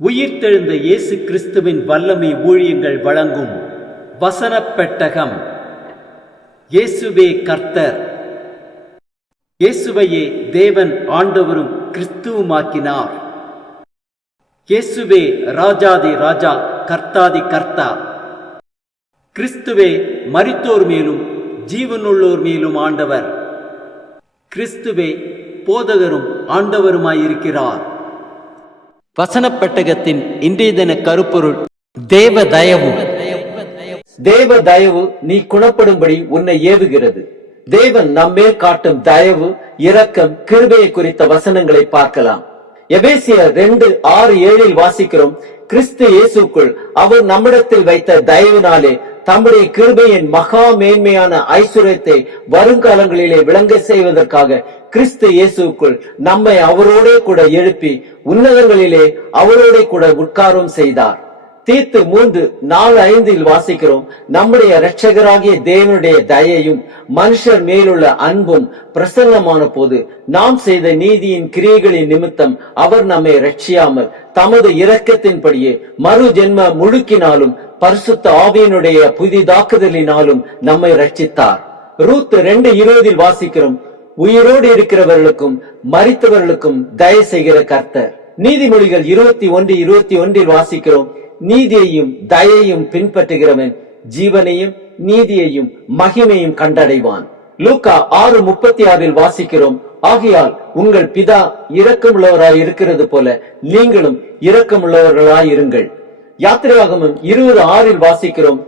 உயிர்த்தெழுந்த இயேசு கிறிஸ்துவின் வல்லமை ஊழியங்கள் வழங்கும் வசனப் பெட்டகம். இயேசுவே கர்த்தர். இயேசுவையே தேவன் ஆண்டவரும் கிறிஸ்துவுமாக்கினார். இயேசுவே ராஜாதி ராஜா, கர்த்தாதி கர்த்தா. கிறிஸ்துவே மரித்தோர் மேலும் ஜீவனுள்ளோர் மேலும் ஆண்டவர். கிறிஸ்துவே போதகரும் ஆண்டவருமாயிருக்கிறார். வசனப் பெட்டகத்தின் இன்றைய தின கருப்பொருள் தேவ தயவு. தேவ தயவு நீ குணப்படும்படி உன்னை ஏவுகிறது. தேவன் நம்மேல் காட்டும் தயவு, இரக்கம், கிருபையை குறித்த வசனங்களை பார்க்கலாம். எபேசியர் 2:6-7 வாசிக்கிறோம். கிறிஸ்து இயேசுக்குள் அவர் நம்மிடத்தில் வைத்த தயவினாலே தம்முடைய கிருபையின் மகா மேன்மையான ஐஸ்வர்யத்தை வருங்காலங்களிலே விளங்க செய்வதற்காக கிறிஸ்து இயேசுக்குள் நம்மை அவரோட கூட எழுப்பி உன்னதங்களிலே அவரோட கூட உட்காரம் செய்தார். தீத்து 3:4-5 வாசிக்கிறோம். நம்முடைய இரட்சகராகிய தேவனுடைய தயையும் மனுஷர் மேலுள்ள அன்பும் பிரசன்னமான போது நாம் செய்த நீதியின் கிரியைகளின் நிமித்தம் அவர் நம்மை ரட்சியாமல் தமது இரக்கத்தின்படியே மறு ஜென்ம முழுக்கினாலும் பரிசுத்த ஆவியினுடைய புதிதாக்குதலினாலும் நம்மை ரட்சித்தார். ரூத் 2:20 வாசிக்கிறோம். உயிரோடு இருக்கிறவர்களுக்கும் மரித்தவர்களுக்கும் தயை செய்கிற கர்த்தர். நீதிமொழிகள் 21:21 வாசிக்கிறோம். நீதியையும் தயையும் பின்பற்றுகிறவன் ஜீவனையும் நீதியையும் மகிமையும் கண்டடைவான். லூக்கா 6:36 வாசிக்கிறோம். ஆகையால் உங்கள் பிதா இரக்கமுள்ளவராய் இருக்கிறது போல நீங்களும் இரக்கமுள்ளவர்களாய் இருங்கள். யாத்திராகமம் 20:6 வாசிக்கிறோம்.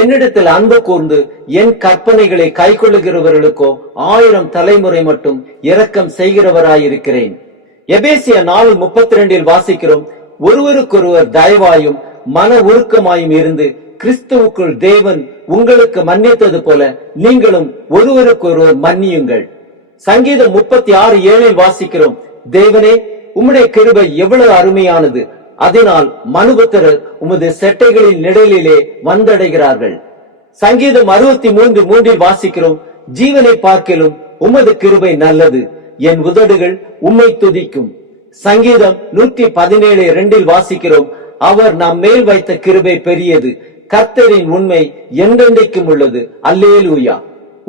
என்னிடத்தில் அன்பு கூர்ந்து என் கற்பனைகளை கை கொள்ளுகிறவர்களுக்கோ 1000 தலைமுறை மட்டும் இரக்கம் செய்கிறவராயிருக்கிறேன். எபேசியர் 4:32 வாசிக்கிறோம். ஒருவருக்கொருவர் தயவாயும் மன உருக்கமாயும் இருந்து கிறிஸ்துவுக்குள் தேவன் உங்களுக்கு மன்னித்தது போல நீங்களும் ஒருவருக்கொருவர் மன்னியுங்கள். சங்கீதம் 36:7 வாசிக்கிறோம். தேவனே, உம்முடைய கிருபை எவ்வளவு அருமையானது, அதனால் மனுபுத்திரர் உமது செட்டைகளின் நிழலிலே வந்தடைகிறார்கள். சங்கீதம் 63:3 வாசிக்கிறோம். ஜீவனை பார்க்கிலும் உமது கிருபை நல்லது, என் உதடுகள் உம்மை துதிக்கும். சங்கீதம் 117:2 வாசிக்கிறோம். அவர் நம் மேல் வைத்த கிருபை பெரியது, கர்த்தரின் உண்மை என்றென்றைக்கும் உள்ளது. அல்லேலூயா.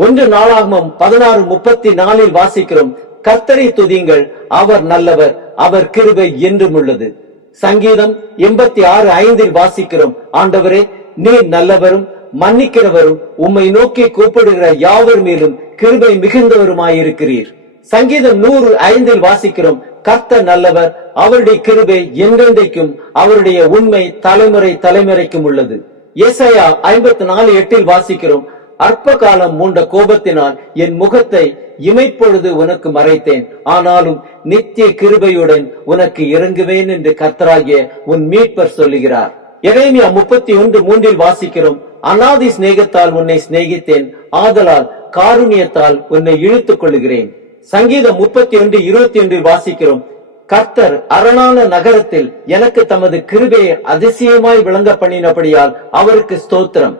1 நாளாகமம் 16:34 வாசிக்கிறோம். கர்த்தரை துதிங்கள், அவர் நல்லவர், அவர் கிருபை என்றும் உள்ளது. சங்கீதம் 86:5 வாசிக்கிறோம். ஆண்டவரே, நீர் நல்லவரும் மன்னிக்கிறவரும் உம்மை நோக்கி கூப்பிடுகிற யாவர் மேலும் கிருபை மிகுந்தவருமாயிருக்கிறீர். சங்கீதம் 105 வாசிக்கிறோம். கர்த்தர் நல்லவர், அவருடைய கிருபை என்றென்றைக்கும், அவருடைய உண்மை தலைமுறை தலைமுறைக்கும் உள்ளது. ஏசாயா 54:8 வாசிக்கிறோம். அற்ப காலம் மூண்ட கோபத்தினால் என் முகத்தை இமைப்பொழுது உனக்கு மறைத்தேன், ஆனாலும் நித்திய கிருபையுடன் உனக்கு இறங்குவேன் என்று கர்த்தராகிய உன் மீட்பர் சொல்லுகிறார். எரேமியா 31:3 வாசிக்கிறோம். அநாதி சிநேகத்தால் உன்னை சிநேகித்தேன், ஆதலால் காருண்யத்தால் உன்னை இழுத்துக் கொள்ளுகிறேன். சங்கீதம் 31:21 வாசிக்கிறோம். கர்த்தர் அரணான நகரத்தில் எனக்கு தமது கிருபையை அதிசயமாய் விளங்க பண்ணினபடியால் அவருக்கு ஸ்தோத்திரம்.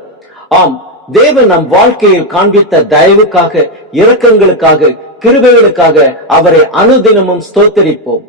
ஆம், தேவன் நம் வாழ்க்கையில் காண்பித்த தயவுக்காக, இரக்கங்களுக்காக, கிருபைகளுக்காக அவரை அனுதினமும் ஸ்தோத்தரிப்போம்.